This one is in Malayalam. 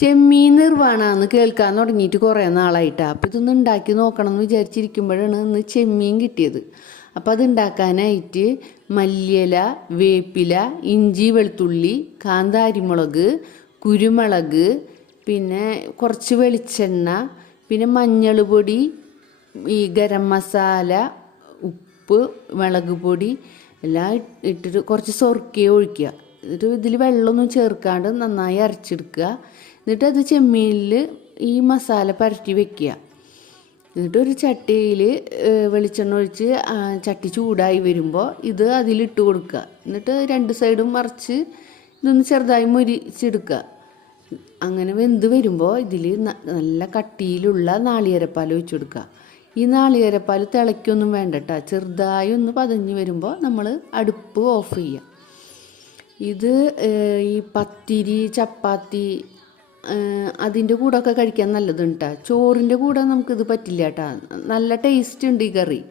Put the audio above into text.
ചെമ്മീൻ നിർവ്വാണാന്ന് കേൾക്കാൻ തുടങ്ങിയിട്ട് കുറേ നാളായിട്ടാണ്. അപ്പോൾ ഇതൊന്ന് ഉണ്ടാക്കി നോക്കണം എന്ന് വിചാരിച്ചിരിക്കുമ്പോഴാണ് ഇന്ന് ചെമ്മീൻ കിട്ടിയത്. അപ്പോൾ അത് ഉണ്ടാക്കാനായിട്ട് മല്ലിയില, വേപ്പില, ഇഞ്ചി, വെളുത്തുള്ളി, കാന്താരിമുളക്, കുരുമുളക്, പിന്നെ കുറച്ച് വെളിച്ചെണ്ണ, പിന്നെ മഞ്ഞൾ പൊടി, ഈ ഗരം മസാല, ഉപ്പ്, മുളക് പൊടി എല്ലാം ഇട്ടിട്ട് കുറച്ച് സൊറുക്കിയ ഒഴിക്കുക. എന്നിട്ട് ഇതിൽ വെള്ളമൊന്നും ചേർക്കാണ്ട് നന്നായി അരച്ചെടുക്കുക. എന്നിട്ട് അത് ചെമ്മീനിൽ ഈ മസാല പുരട്ടി വെക്കുക. എന്നിട്ട് ഒരു ചട്ടിയിൽ വെളിച്ചെണ്ണ ഒഴിച്ച് ചട്ടി ചൂടായി വരുമ്പോൾ ഇത് അതിലിട്ട് കൊടുക്കുക. എന്നിട്ട് രണ്ട് സൈഡും മറിച്ച് ഇതൊന്ന് ചെറുതായി മുരിച്ചെടുക്കുക. അങ്ങനെ വെന്ത് വരുമ്പോൾ ഇതിൽ നല്ല കട്ടിയിലുള്ള നാളികേരപ്പാൽ ഒഴിച്ചു കൊടുക്കുക. ഈ നാളികേരപ്പാൽ തിളയ്ക്കൊന്നും വേണ്ട കേട്ടോ. ചെറുതായി ഒന്ന് പതഞ്ഞ് വരുമ്പോൾ നമ്മൾ അടുപ്പ് ഓഫ് ചെയ്യുക. ഇത് ഈ പത്തിരി, ചപ്പാത്തി അതിൻ്റെ കൂടെയൊക്കെ കഴിക്കാൻ നല്ലതുണ്ട് കേട്ടോ. ചോറിൻ്റെ കൂടെ നമുക്കിത് പറ്റില്ല കേട്ടോ. നല്ല ടേസ്റ്റ് ഉണ്ട് ഈ കറി.